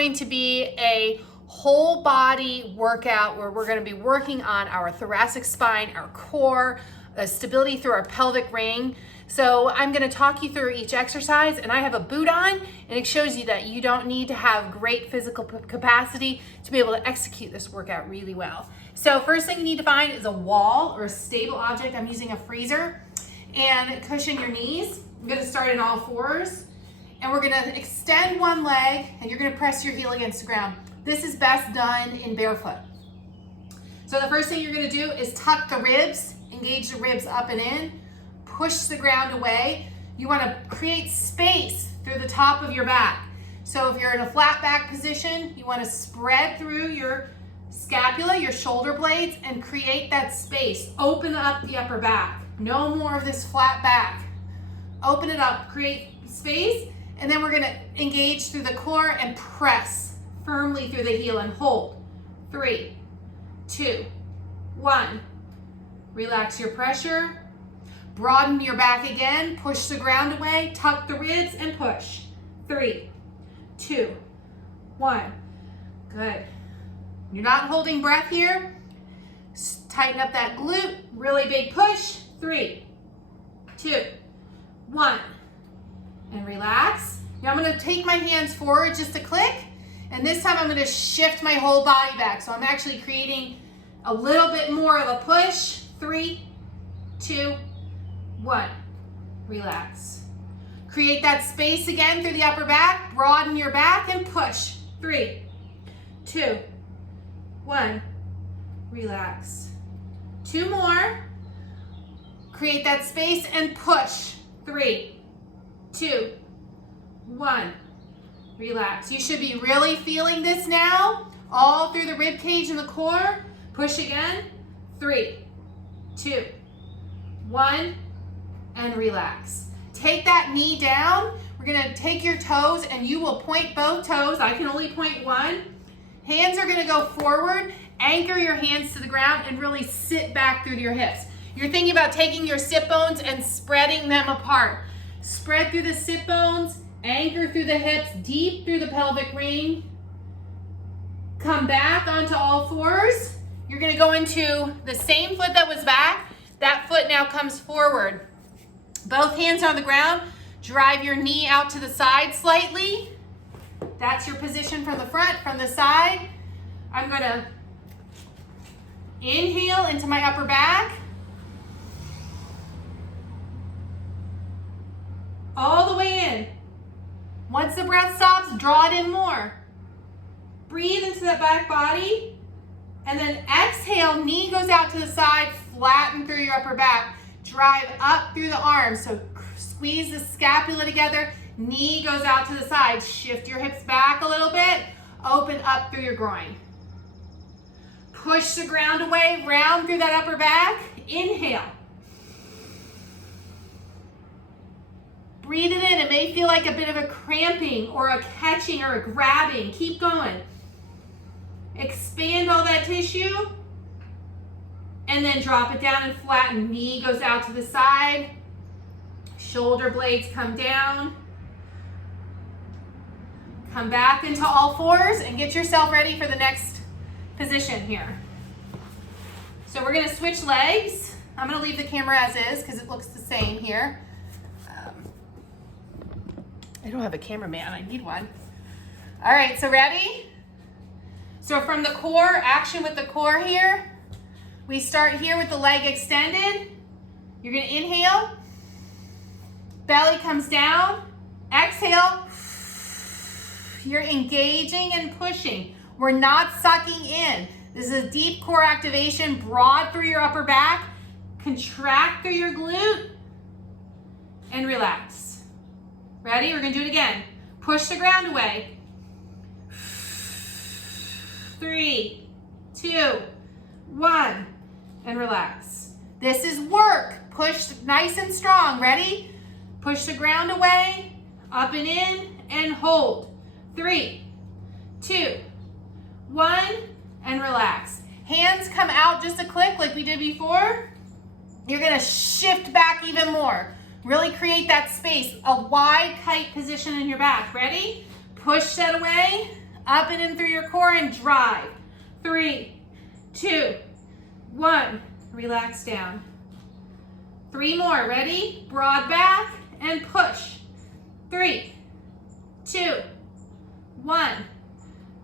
going to be a whole body workout where we're going to be working on our thoracic spine, our core, stability through our pelvic ring. So I'm going to talk you through each exercise, and I have a boot on, and it shows you that you don't need to have great physical capacity to be able to execute this workout really well. So first thing you need to find is a wall or a stable object. I'm using a freezer, and cushion your knees. I'm going to start in all fours, and we're going to extend one leg, and you're going to press your heel against the ground. This is best done in barefoot. So the first thing you're going to do is tuck the ribs, engage the ribs up and in. Push the ground away. You want to create space through the top of your back. So if you're in a flat back position, you want to spread through your scapula, your shoulder blades, and create that space. Open up the upper back. No more of this flat back. Open it up, create space, and then we're going to engage through the core and press firmly through the heel and hold. 3, 2, 1. Relax your pressure. Broaden your back again, push the ground away, tuck the ribs and push. 3, 2, 1. Good. You're not holding breath here. Tighten up that glute, really big push. 3, 2, 1. And relax. Now I'm going to take my hands forward just a click, and this time I'm going to shift my whole body back. So I'm actually creating a little bit more of a push. 3, 2, 1. Relax. Create that space again through the upper back. Broaden your back and push. 3, 2, 1. Relax. 2 more. Create that space and push. 3, 2, 1. Relax. You should be really feeling this now, all through the rib cage and the core. Push again. 3, 2, 1. And relax. Take that knee down. We're going to take your toes, and you will point both toes. I can only point one. Hands are going to go forward. Anchor your hands to the ground and really sit back through your hips. You're thinking about taking your sit bones and spreading them apart. Spread through the sit bones, anchor through the hips, deep through the pelvic ring. Come back onto all fours. You're going to go into the same foot that was back. That foot now comes forward. Both hands on the ground. Drive your knee out to the side slightly. That's your position from the front, from the side. I'm going to inhale into my upper back. All the way in. Once the breath stops, draw it in more. Breathe into that back body. And then exhale, knee goes out to the side, flatten through your upper back. Drive up through the arms, so squeeze the scapula together, knee goes out to the side, shift your hips back a little bit, open up through your groin. Push the ground away, round through that upper back, inhale. Breathe it in, it may feel like a bit of a cramping or a catching or a grabbing, keep going. Expand all that tissue. And then drop it down and flatten. Knee goes out to the side. Shoulder blades come down. Come back into all fours and get yourself ready for the next position here. So we're going to switch legs. I'm going to leave the camera as is because it looks the same here. I don't have a cameraman. I need one. All right, so ready? So from the core, action with the core here. We start here with the leg extended. You're going to inhale. Belly comes down. Exhale. You're engaging and pushing. We're not sucking in. This is a deep core activation. Broad through your upper back. Contract through your glute. And relax. Ready? We're going to do it again. Push the ground away. 3, 2, 1. And relax. This is work. Push nice and strong. Ready? Push the ground away, up and in, and hold. 3, 2, 1, and relax. Hands come out just a click like we did before. You're going to shift back even more. Really create that space, a wide kite position in your back. Ready? Push that away, Up and in through your core and drive. 3, 2, 1. Relax down. 3 more. Ready? Broad back and push. 3, 2, 1.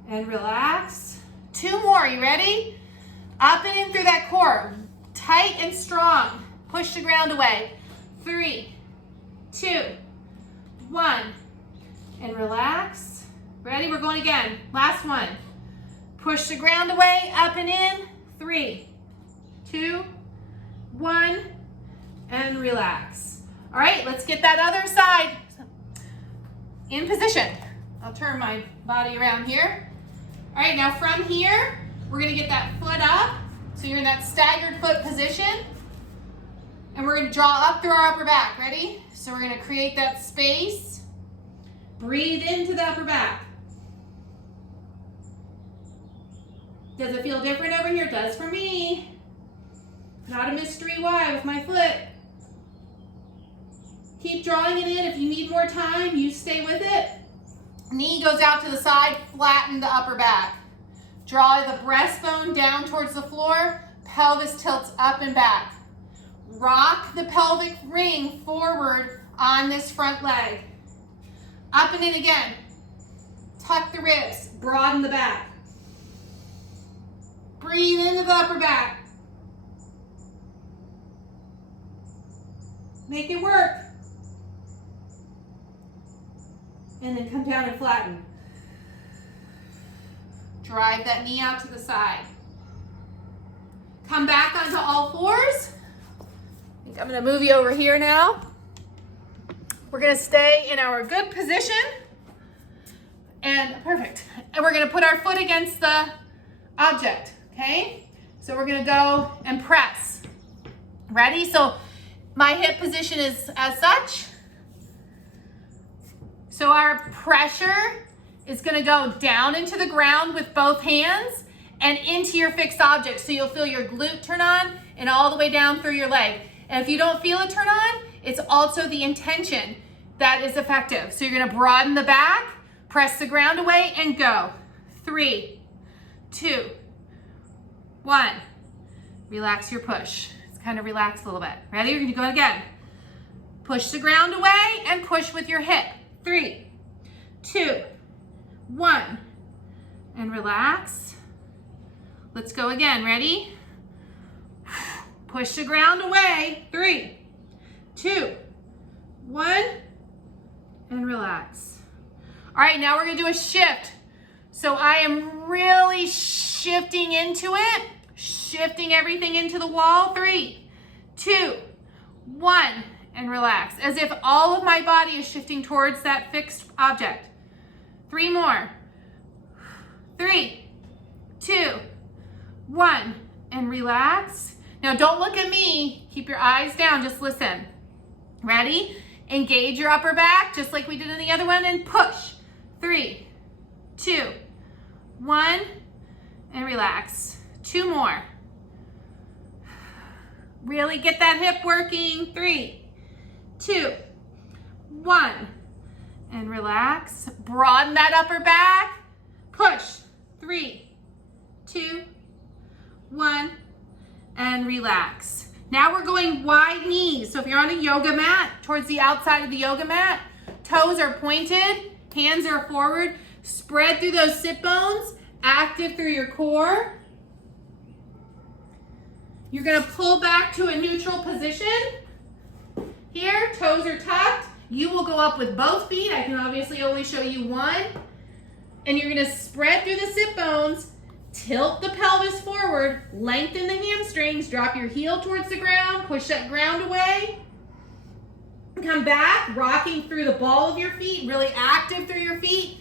And relax. 2 more. You ready? Up and in through that core. Tight and strong. Push the ground away. 3, 2, 1. And relax. Ready? We're going again. Last one. Push the ground away, up and in. 3, 2, 1. And relax. All right, let's get that other side in position. I'll turn my body around here. All right, now from here, we're gonna get that foot up. So you're in that staggered foot position. And we're gonna draw up through our upper back. Ready? So we're gonna create that space. Breathe into the upper back. Does it feel different over here? It does for me. Not a mystery why with my foot. Keep drawing it in. If you need more time, you stay with it. Knee goes out to the side, flatten the upper back. Draw the breastbone down towards the floor, pelvis tilts up and back. Rock the pelvic ring forward on this front leg. Up and in again. Tuck the ribs, broaden the back. Breathe into the upper back. Make it work. And then come down and flatten. Drive that knee out to the side. Come back onto all fours. I think I'm gonna move you over here now. We're gonna stay in our good position. And perfect. And we're gonna put our foot against the object, okay? So we're gonna go and press. Ready? So my hip position is as such. So our pressure is gonna go down into the ground with both hands and into your fixed object. So you'll feel your glute turn on and all the way down through your leg. And if you don't feel it turn on, it's also the intention that is effective. So you're gonna broaden the back, press the ground away and go. 3, 2, 1. Relax your push. It's kind of relax a little bit. Ready? You're gonna go again. Push the ground away and push with your hip. 3, 2, 1. And relax. Let's go again. Ready? Push the ground away. 3, 2, 1. And relax. All right, now we're gonna do a shift. So I am really shifting into it, shifting everything into the wall. 3, 2, 1, and relax. As if all of my body is shifting towards that fixed object. 3 more. 3, 2, 1, and relax. Now don't look at me. Keep your eyes down, just listen. Ready? Engage your upper back, just like we did in the other one, and push. 3, 2, 1, and relax. 2 more. Really get that hip working. 3, 2, 1, and relax. Broaden that upper back. Push. 3, 2, 1, and relax. Now we're going wide knees. So if you're on a yoga mat, towards the outside of the yoga mat, toes are pointed, hands are forward. Spread through those sit bones, active through your core. You're gonna pull back to a neutral position. Here, toes are tucked. You will go up with both feet. I can obviously only show you one. And you're gonna spread through the sit bones, tilt the pelvis forward, lengthen the hamstrings, drop your heel towards the ground, push that ground away. Come back, rocking through the ball of your feet, really active through your feet.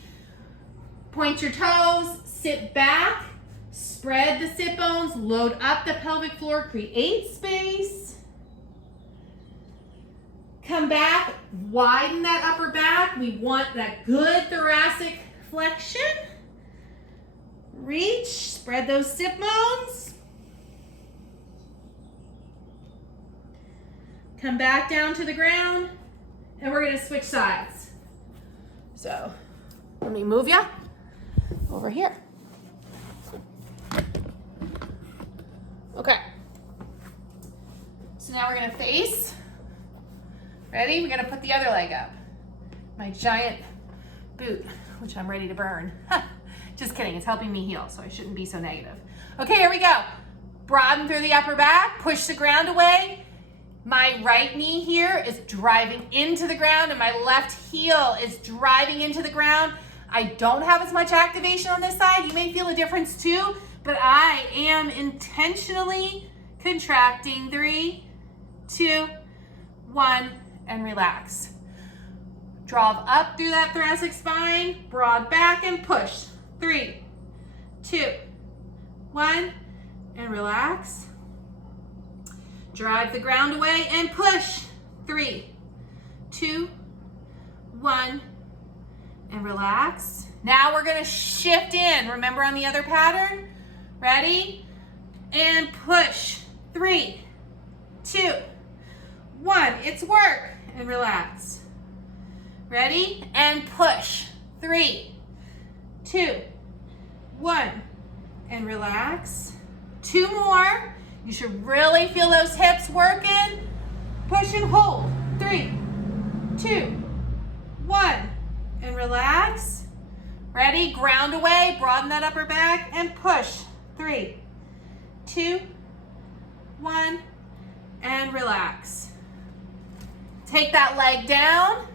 Point your toes, sit back, spread the sit bones, load up the pelvic floor, create space. Come back, widen that upper back. We want that good thoracic flexion. Reach, spread those sit bones. Come back down to the ground, and we're gonna switch sides. So, let me move you over here. Okay. So now we're gonna face. Ready? We're gonna put the other leg up. My giant boot, which I'm ready to burn. Just kidding, it's helping me heal, so I shouldn't be so negative. Okay, here we go. Broaden through the upper back, push the ground away. My right knee here is driving into the ground and my left heel is driving into the ground. I don't have as much activation on this side. You may feel a difference too, but I am intentionally contracting. 3, 2, 1, and relax. Draw up through that thoracic spine, broad back and push. 3, 2, 1, and relax. Drive the ground away and push. 3, 2, 1, and relax. Now we're gonna shift in. Remember on the other pattern? Ready? And push. 3, 2, 1. It's work. And relax. Ready? And push. 3, 2, 1. And relax. 2 more. You should really feel those hips working. Push and hold. 3, 2, 1. And relax. Ready? Ground away. Broaden that upper back and push. 3, 2, 1. And relax. Take that leg down.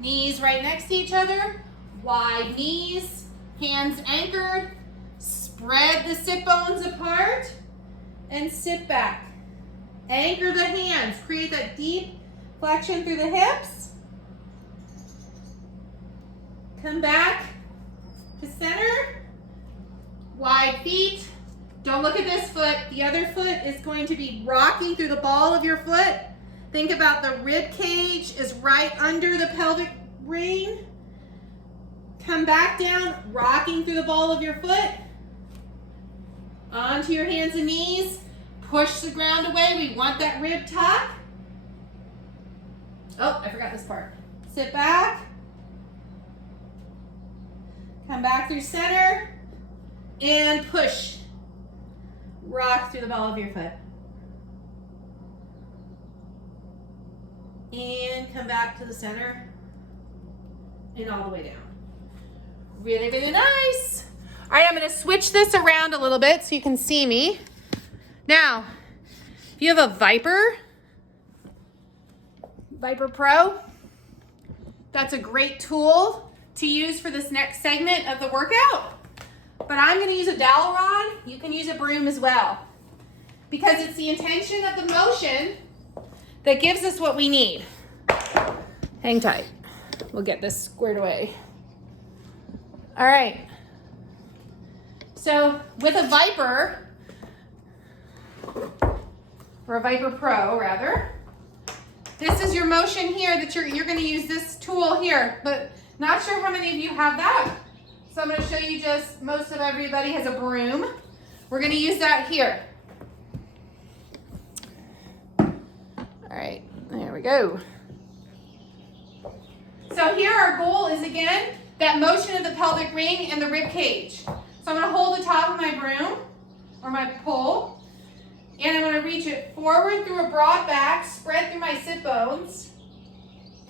Knees right next to each other. Wide knees. Hands anchored. Spread the sit bones apart. And sit back. Anchor the hands. Create that deep flexion through the hips. Come back to center. Wide feet. Don't look at this foot. The other foot is going to be rocking through the ball of your foot. Think about the rib cage is right under the pelvic ring. Come back down, rocking through the ball of your foot. Onto your hands and knees. Push the ground away. We want that rib tuck. Oh, I forgot this part. Sit back. Come back through center. And push. Rock through the ball of your foot. And come back to the center. And all the way down. Really, really nice. All right, I'm going to switch this around a little bit so you can see me. Now, if you have a Viper Pro, that's a great tool to use for this next segment of the workout. But I'm going to use a dowel rod. You can use a broom as well. Because it's the intention of the motion that gives us what we need. Hang tight. We'll get this squared away. All right. So with a Viper, or a Viper Pro rather, this is your motion here that you're going to use this tool here, but not sure how many of you have that. So I'm going to show you just, most of everybody has a broom. We're going to use that here. All right, there we go. So here our goal is, again, that motion of the pelvic ring and the rib cage. So I'm going to hold the top of my broom, or my pole, and I'm going to reach it forward through a broad back, spread through my sit bones,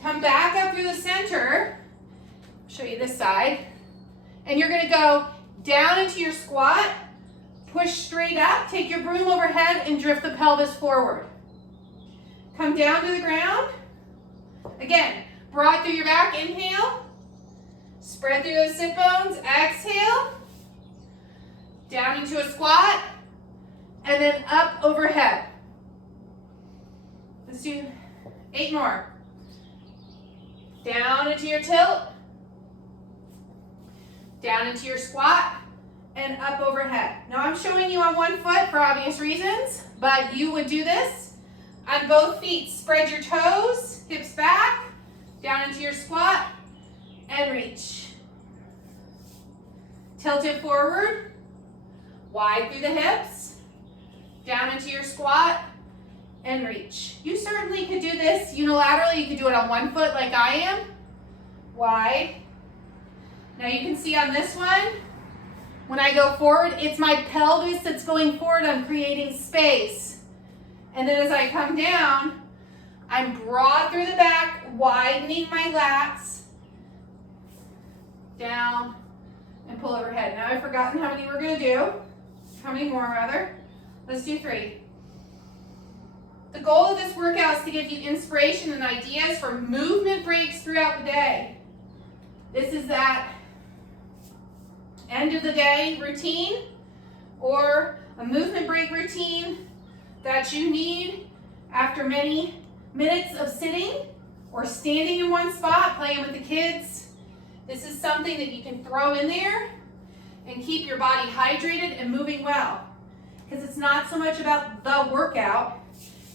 come back up through the center, show you this side, and you're going to go down into your squat, push straight up, take your broom overhead, and drift the pelvis forward. Come down to the ground. Again, broad through your back, inhale. Spread through those sit bones, exhale. Down into a squat, and then up overhead. Let's do 8 more. Down into your tilt. Down into your squat, and up overhead. Now I'm showing you on one foot for obvious reasons, but you would do this on both feet. Spread your toes, hips back, down into your squat, and reach. Tilt it forward, wide through the hips, down into your squat, and reach. You certainly could do this unilaterally. You could do it on one foot like I am, wide. Now you can see on this one, When I go forward, it's my pelvis that's going forward. I'm creating space. And then as I come down, I'm broad through the back, widening my lats. Down and pull overhead. Now I've forgotten how many we're going to do. How many more, rather? Let's do 3. The goal of this workout is to give you inspiration and ideas for movement breaks throughout the day. This is that end of the day routine or a movement break routine that you need after many minutes of sitting or standing in one spot, playing with the kids. This is something that you can throw in there and keep your body hydrated and moving well. Because it's not so much about the workout,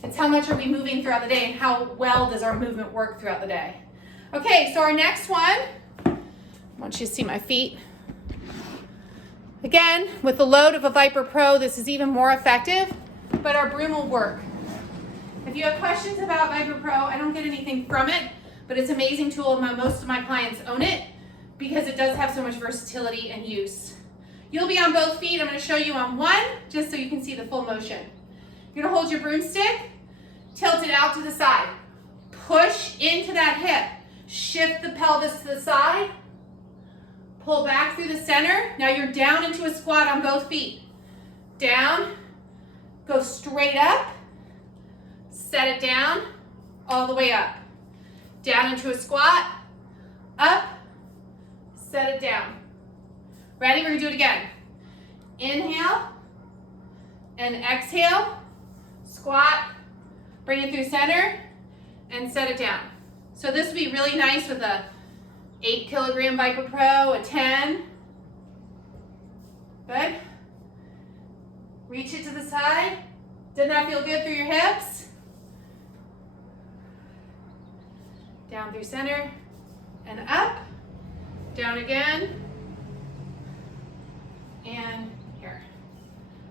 it's how much are we moving throughout the day and how well does our movement work throughout the day. Okay, so our next one, I want you to see my feet. Again, with the load of a Viper Pro, this is even more effective, but our broom will work. If you have questions about Viper Pro, I don't get anything from it, but it's an amazing tool. Most of my clients own it because it does have so much versatility and use. You'll be on both feet. I'm going to show you on one, just so you can see the full motion. You're going to hold your broomstick, tilt it out to the side. Push into that hip. Shift the pelvis to the side. Pull back through the center. Now you're down into a squat on both feet. Down. Go straight up. Set it down. All the way up. Down into a squat. Up. Set it down. Ready? We're going to do it again. Inhale. And exhale. Squat. Bring it through center. And set it down. So this would be really nice with a 8-kilogram Viper Pro, a 10. Good. Reach it to the side. Didn't that feel good through your hips? Down through center and up. Down again. And here.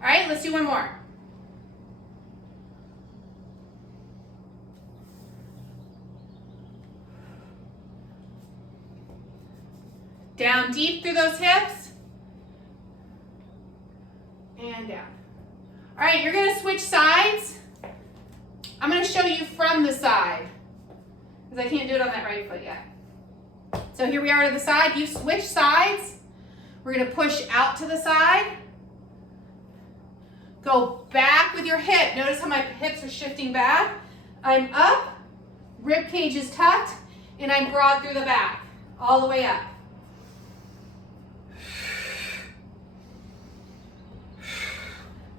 All right, let's do one more. Down deep through those hips. And down. All right, you're going to switch sides. I'm going to show you from the side because I can't do it on that right foot yet. So here we are to the side. You switch sides. We're going to push out to the side. Go back with your hip. Notice how my hips are shifting back. I'm up, rib cage is tucked, and I'm broad through the back, all the way up.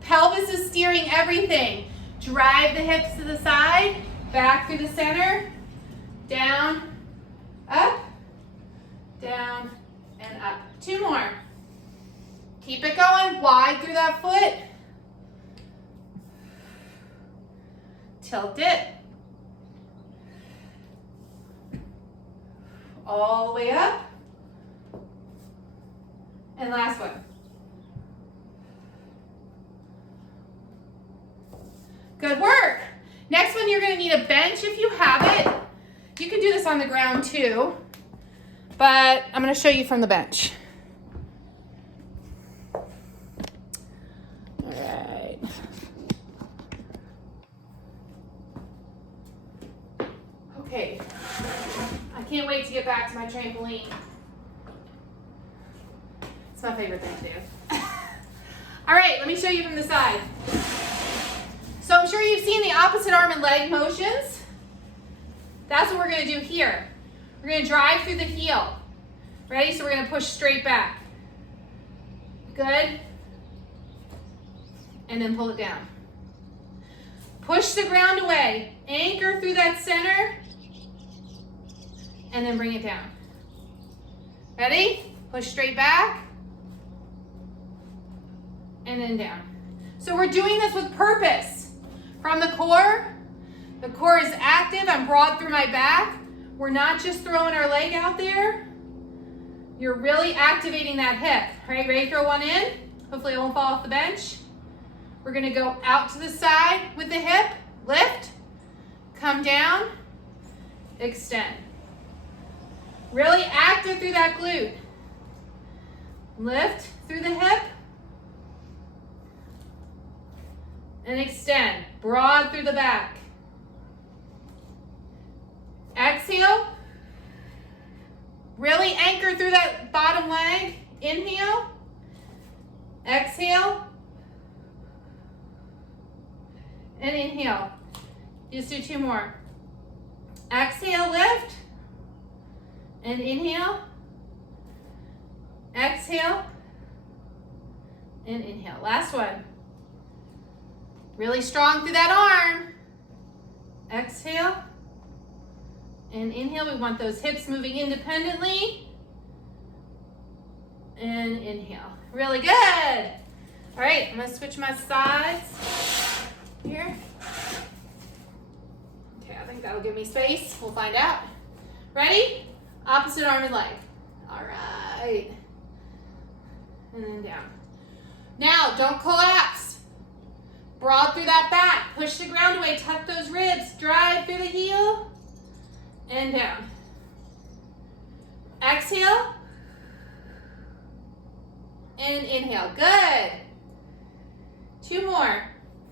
Pelvis is steering everything. Drive the hips to the side, back through the center, down, up, down, and up. 2 more. Keep it going, wide through that foot. Tilt it. All the way up. And last one. Good work. Next one, you're going to need a bench if you have it. You can do this on the ground too, but I'm going to show you from the bench. All right. Okay. I can't wait to get back to my trampoline. It's my favorite thing to do. All right, let me show you from the side. So I'm sure you've seen the opposite arm and leg motions. That's what we're going to do here. We're going to drive through the heel. Ready? So we're going to push straight back. Good. And then pull it down. Push the ground away. Anchor through that center. And then bring it down. Ready? Push straight back. And then down. So we're doing this with purpose. From the core is active. I'm broad through my back. We're not just throwing our leg out there. You're really activating that hip. All right, ready to throw one in? Hopefully it won't fall off the bench. We're gonna go out to the side with the hip, lift, come down, extend. Really active through that glute. Lift through the hip. And extend, broad through the back. Exhale. Really anchor through that bottom leg. Inhale. Exhale. And inhale. Just do 2 more. Exhale, lift. And inhale. Exhale. And inhale. Last one. Really strong through that arm. Exhale. And inhale. We want those hips moving independently. And inhale. Really good. All right, I'm gonna switch my sides here. Okay, I think that'll give me space. We'll find out. Ready? Opposite arm and leg. All right. And then down. Now, don't collapse. Broad through that back. Push the ground away. Tuck those ribs. Drive through the heel. And down. Exhale. And inhale. Good. 2 more.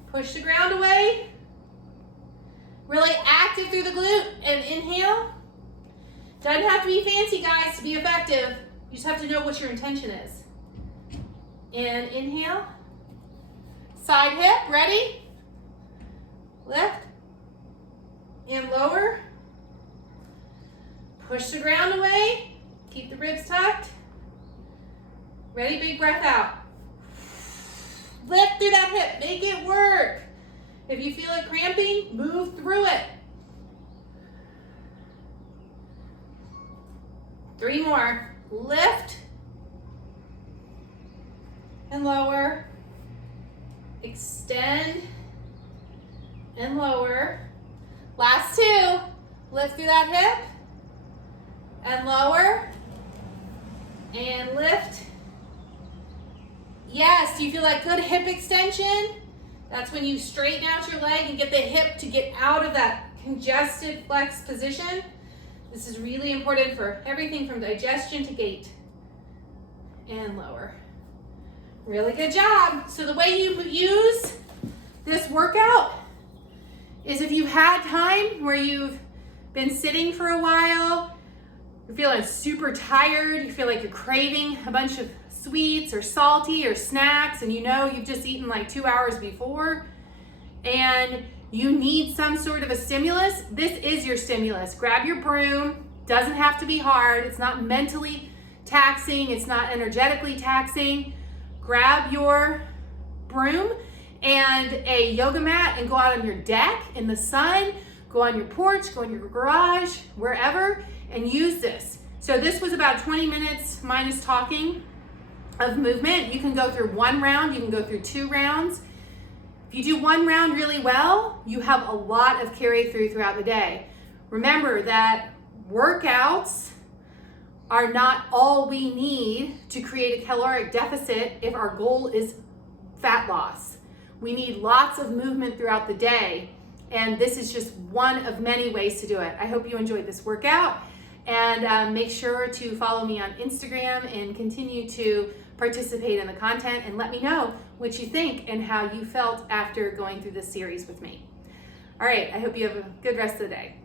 Push the ground away. Really active through the glute. And inhale. Doesn't have to be fancy, guys, to be effective. You just have to know what your intention is. And inhale. Side hip. Ready? Lift. And lower. Push the ground away. Keep the ribs tucked. Ready? Big breath out. Lift through that hip. Make it work. If you feel it cramping, move through it. 3 more. Lift. And lower. Extend. And lower. Last 2. Lift through that hip. And lower. And lift. Yes, do you feel that good hip extension? That's when you straighten out your leg and get the hip to get out of that congested flex position. This is really important for everything from digestion to gait. And lower. Really good job. So the way you use this workout is if you've had time where you've been sitting for a while, you're feeling super tired, you feel like you're craving a bunch of sweets or salty or snacks, and you know you've just eaten like 2 hours before, and you need some sort of a stimulus, this is your stimulus. Grab your broom. Doesn't have to be hard. It's not mentally taxing. It's not energetically taxing. Grab your broom and a yoga mat and go out on your deck in the sun, go on your porch, go in your garage, wherever, and use this. So this was about 20 minutes minus talking of movement. You can go through 1 round, you can go through 2 rounds. If you do 1 round really well, you have a lot of carry through throughout the day. Remember that workouts are not all we need to create a caloric deficit if our goal is fat loss. We need lots of movement throughout the day, and this is just one of many ways to do it. I hope you enjoyed this workout, and make sure to follow me on Instagram and continue to participate in the content, and let me know what you think and how you felt after going through this series with me. All right, I hope you have a good rest of the day.